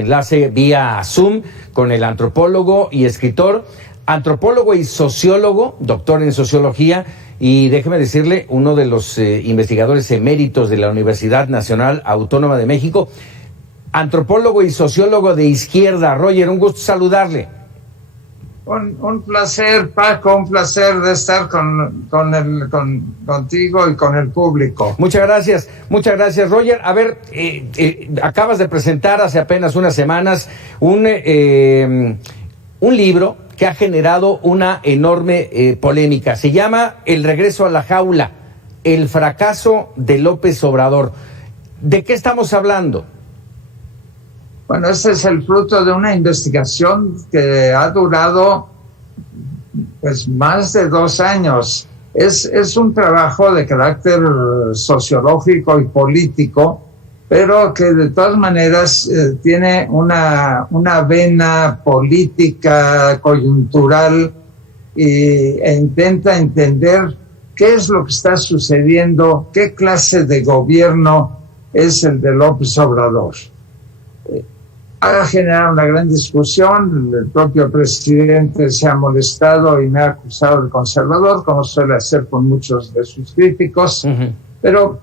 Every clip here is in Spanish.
Enlace vía Zoom con el antropólogo y escritor, antropólogo y sociólogo, doctor en sociología, y déjeme decirle, uno de los investigadores eméritos de la Universidad Nacional Autónoma de México, antropólogo y sociólogo de izquierda. Roger, un gusto saludarle. Un placer, Paco, un placer de estar contigo y con el público. Muchas gracias, Roger. A ver, acabas de presentar hace apenas unas semanas un libro que ha generado una enorme polémica. Se llama El regreso a la jaula, el fracaso de López Obrador. ¿De qué estamos hablando? Bueno, este es el fruto de una investigación que ha durado pues más de 2 años. Es un trabajo de carácter sociológico y político, pero que de todas maneras tiene una vena política, coyuntural, e intenta entender qué es lo que está sucediendo, qué clase de gobierno es el de López Obrador. Ha generado una gran discusión. El propio presidente se ha molestado y me ha acusado de conservador, como suele hacer con muchos de sus críticos. Pero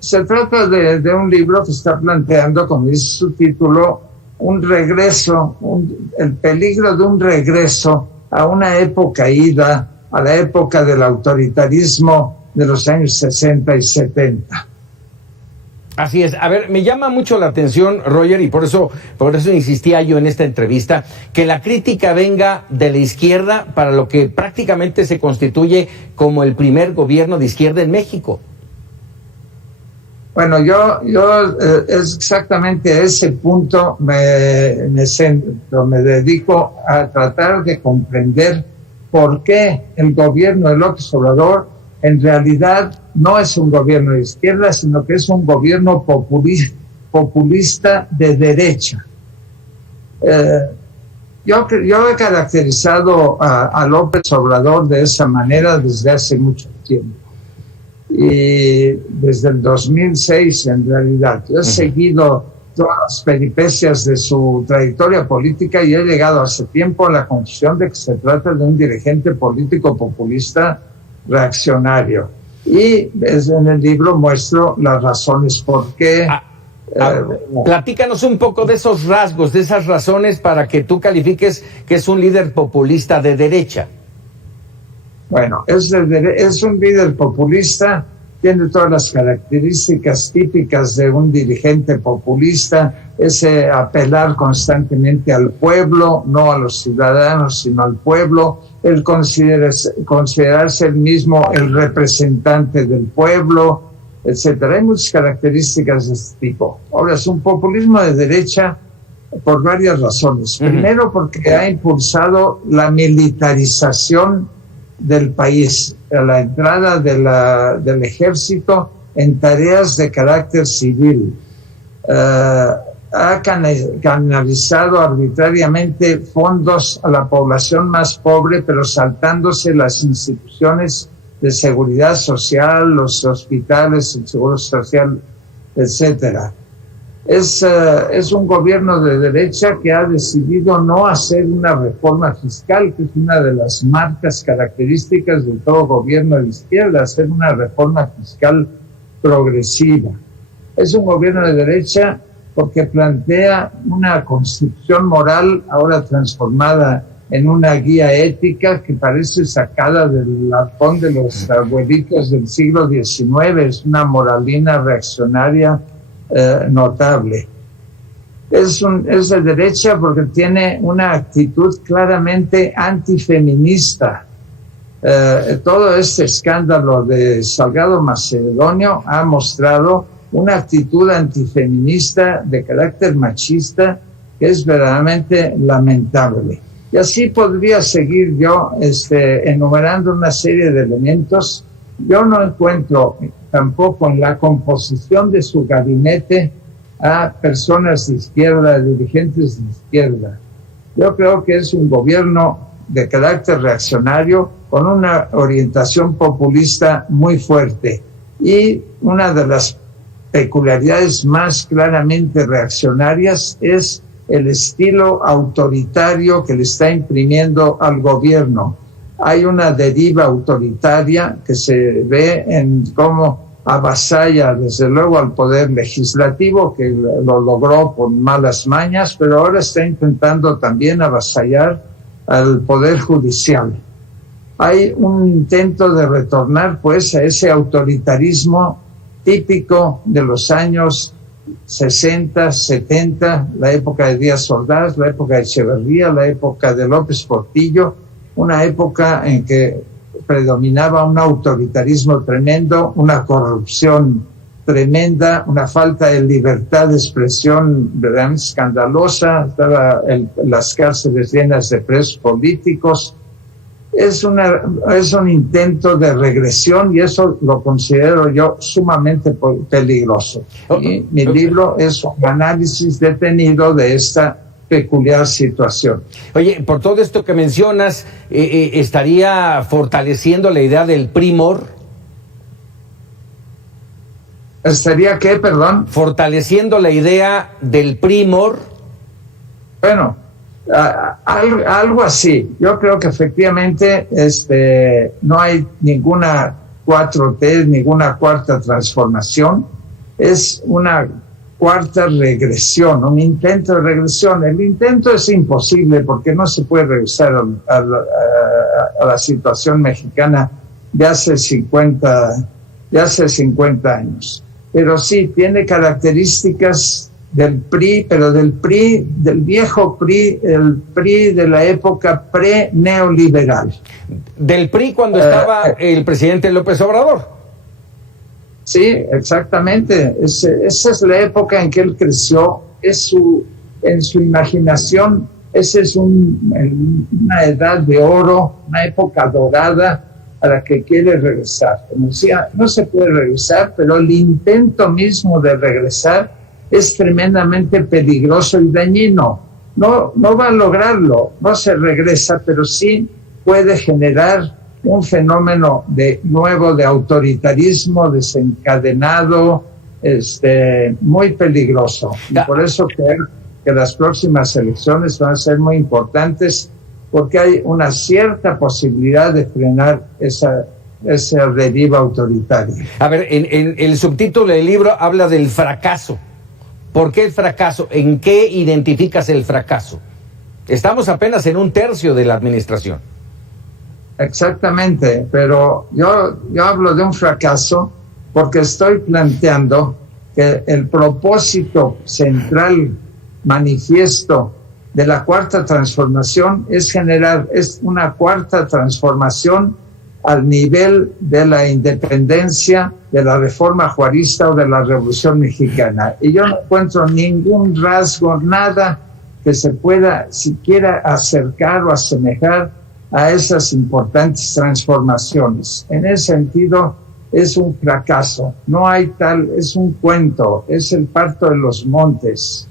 se trata de un libro que está planteando, como dice su título, un regreso, el peligro de un regreso a una época ida, a la época del autoritarismo de los años 60 y 70. Así es. A ver, me llama mucho la atención, Roger, y por eso insistía yo en esta entrevista, que la crítica venga de la izquierda para lo que prácticamente se constituye como el primer gobierno de izquierda en México. Bueno, yo es exactamente a ese punto me centro, me dedico a tratar de comprender por qué el gobierno de López Obrador en realidad no es un gobierno de izquierda, sino que es un gobierno populista de derecha. Yo he caracterizado a López Obrador de esa manera desde hace mucho tiempo. Y desde el 2006, en realidad. Yo he seguido todas las peripecias de su trayectoria política y he llegado hace tiempo a la conclusión de que se trata de un dirigente político populista reaccionario. Y en el libro muestro las razones por qué. Platícanos un poco de esos rasgos, de esas razones para que tú califiques que es un líder populista de derecha. Bueno, es un líder populista, tiene todas las características típicas de un dirigente populista, ese apelar constantemente al pueblo, no a los ciudadanos, sino al pueblo, el considerarse el mismo el representante del pueblo, etcétera. Hay muchas características de este tipo. Ahora, es un populismo de derecha por varias razones. Primero, porque ha impulsado la militarización del país, la entrada del ejército en tareas de carácter civil. Ha canalizado arbitrariamente fondos a la población más pobre, pero saltándose las instituciones de seguridad social, los hospitales, el seguro social, etcétera. Es un gobierno de derecha que ha decidido no hacer una reforma fiscal, que es una de las marcas características de todo gobierno de izquierda, hacer una reforma fiscal progresiva. Es un gobierno de derecha porque plantea una constitución moral ahora transformada en una guía ética que parece sacada del arcón de los abuelitos del siglo XIX, es una moralina reaccionaria notable. Es de derecha porque tiene una actitud claramente antifeminista. Todo este escándalo de Salgado Macedonio ha mostrado una actitud antifeminista de carácter machista que es verdaderamente lamentable. Y así podría seguir yo enumerando una serie de elementos. Yo no encuentro tampoco en la composición de su gabinete a personas de izquierda, dirigentes de izquierda. Yo creo que es un gobierno de carácter reaccionario con una orientación populista muy fuerte. Y una de las peculiaridades más claramente reaccionarias es el estilo autoritario que le está imprimiendo al gobierno. Hay una deriva autoritaria que se ve en cómo avasalla desde luego al poder legislativo, que lo logró con malas mañas, pero ahora está intentando también avasallar al poder judicial. Hay un intento de retornar pues a ese autoritarismo típico de los años 60, 70, la época de Díaz Ordaz, la época de Echeverría, la época de López Portillo, una época en que predominaba un autoritarismo tremendo, una corrupción tremenda, una falta de libertad de expresión escandalosa, las cárceles llenas de presos políticos. Es un intento de regresión y eso lo considero yo sumamente peligroso. Y mi libro es un análisis detenido de esta peculiar situación. Oye, por todo esto que mencionas, ¿estaría fortaleciendo la idea del primor? ¿Estaría qué, perdón? Fortaleciendo la idea del primor. Bueno, algo así. Yo creo que efectivamente no hay ninguna 4T, ninguna cuarta transformación. Es una cuarta regresión, un intento de regresión. El intento es imposible porque no se puede regresar a la situación mexicana de hace 50 años. Pero sí, tiene características del PRI, pero del viejo PRI, el PRI de la época pre-neoliberal. Del PRI cuando estaba el presidente López Obrador. Sí, exactamente. Esa es la época en que él creció. En su imaginación, esa es una edad de oro, una época dorada a la que quiere regresar. Como decía, no se puede regresar, pero el intento mismo de regresar es tremendamente peligroso y dañino. No va a lograrlo, no se regresa, pero sí puede generar un fenómeno nuevo de autoritarismo desencadenado, muy peligroso. Y por eso creo que las próximas elecciones van a ser muy importantes, porque hay una cierta posibilidad de frenar esa deriva autoritaria. A ver, en el subtítulo del libro habla del fracaso. ¿Por qué el fracaso? ¿En qué identificas el fracaso? Estamos apenas en 1/3 de la administración. Exactamente, pero yo hablo de un fracaso porque estoy planteando que el propósito central, manifiesto de la cuarta transformación es una cuarta transformación al nivel de la independencia, de la reforma juarista o de la Revolución Mexicana. Y yo no encuentro ningún rasgo, nada que se pueda siquiera acercar o asemejar a esas importantes transformaciones. En ese sentido, es un fracaso. No hay tal, es un cuento, es el parto de los montes.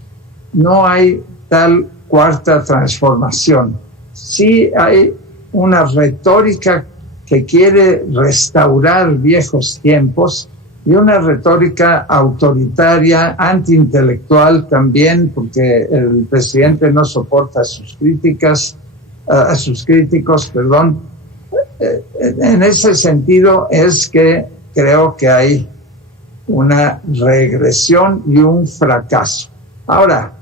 No hay tal cuarta transformación. Sí hay una retórica que quiere restaurar viejos tiempos y una retórica autoritaria, antiintelectual también, porque el presidente no soporta a sus críticos. En ese sentido es que creo que hay una regresión y un fracaso. Ahora,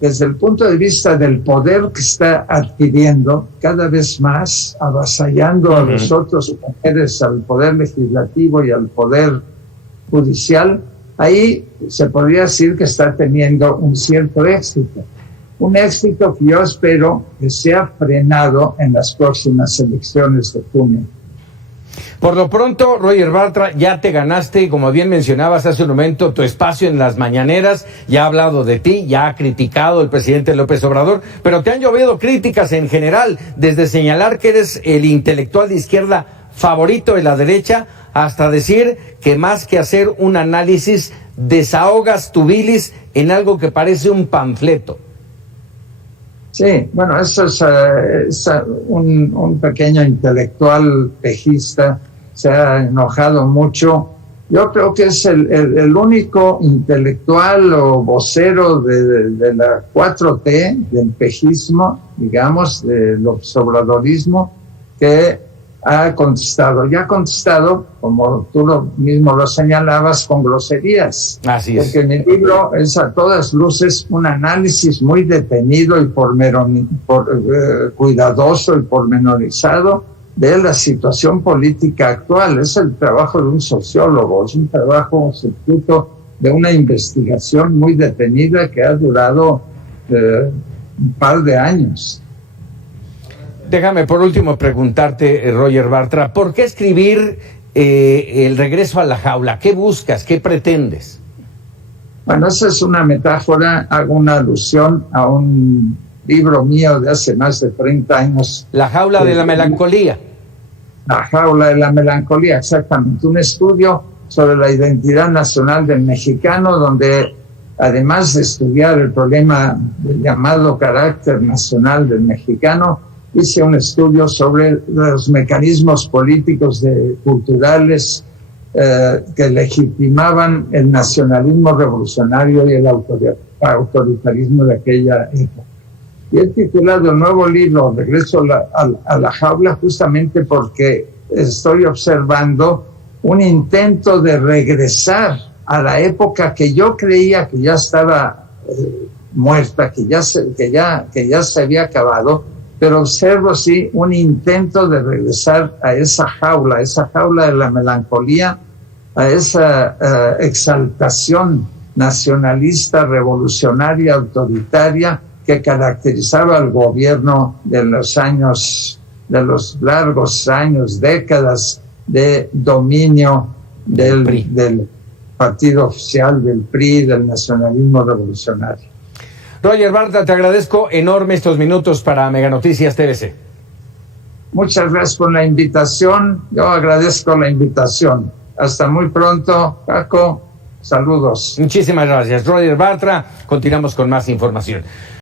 desde el punto de vista del poder que está adquiriendo cada vez más, avasallando a los otros poderes, al poder legislativo y al poder judicial, ahí se podría decir que está teniendo un cierto éxito. Un éxito que yo espero que sea frenado en las próximas elecciones de junio. Por lo pronto, Roger Bartra, ya te ganaste, como bien mencionabas hace un momento, tu espacio en las mañaneras. Ya ha hablado de ti, ya ha criticado el presidente López Obrador, pero te han llovido críticas en general, desde señalar que eres el intelectual de izquierda favorito de la derecha, hasta decir que más que hacer un análisis, desahogas tu bilis en algo que parece un panfleto. Sí, bueno, eso es un pequeño intelectual pejista, se ha enojado mucho Yo creo que es el único intelectual o vocero de la 4T, del pejismo, digamos, del obradorismo, que ha contestado. Y ha contestado, como tú mismo lo señalabas, con groserías. Así es. Porque mi libro es a todas luces un análisis muy detenido y cuidadoso y pormenorizado de la situación política actual. Es el trabajo de un sociólogo, es un trabajo fruto de una investigación muy detenida que ha durado un par de años. Déjame por último preguntarte, Roger Bartra, ¿por qué escribir El regreso a la jaula? ¿Qué buscas? ¿Qué pretendes? Bueno, esa es una metáfora, hago una alusión a un libro mío de hace más de 30 años. La jaula de la melancolía. La jaula de la melancolía, exactamente. Un estudio sobre la identidad nacional del mexicano, donde además de estudiar el problema del llamado carácter nacional del mexicano, hice un estudio sobre los mecanismos políticos culturales que legitimaban el nacionalismo revolucionario y el autoritarismo de aquella época. Y he titulado el nuevo libro Regreso a la jaula justamente porque estoy observando un intento de regresar a la época que yo creía que ya estaba muerta, que ya se había acabado, pero observo sí un intento de regresar a esa jaula de la melancolía, a esa exaltación nacionalista, revolucionaria, autoritaria, que caracterizaba al gobierno de los largos años, décadas de dominio del partido oficial, del PRI, del nacionalismo revolucionario. Roger Bartra, te agradezco enorme estos minutos para Mega Noticias TVC. Muchas gracias por la invitación. Yo agradezco la invitación. Hasta muy pronto, Paco. Saludos. Muchísimas gracias, Roger Bartra. Continuamos con más información.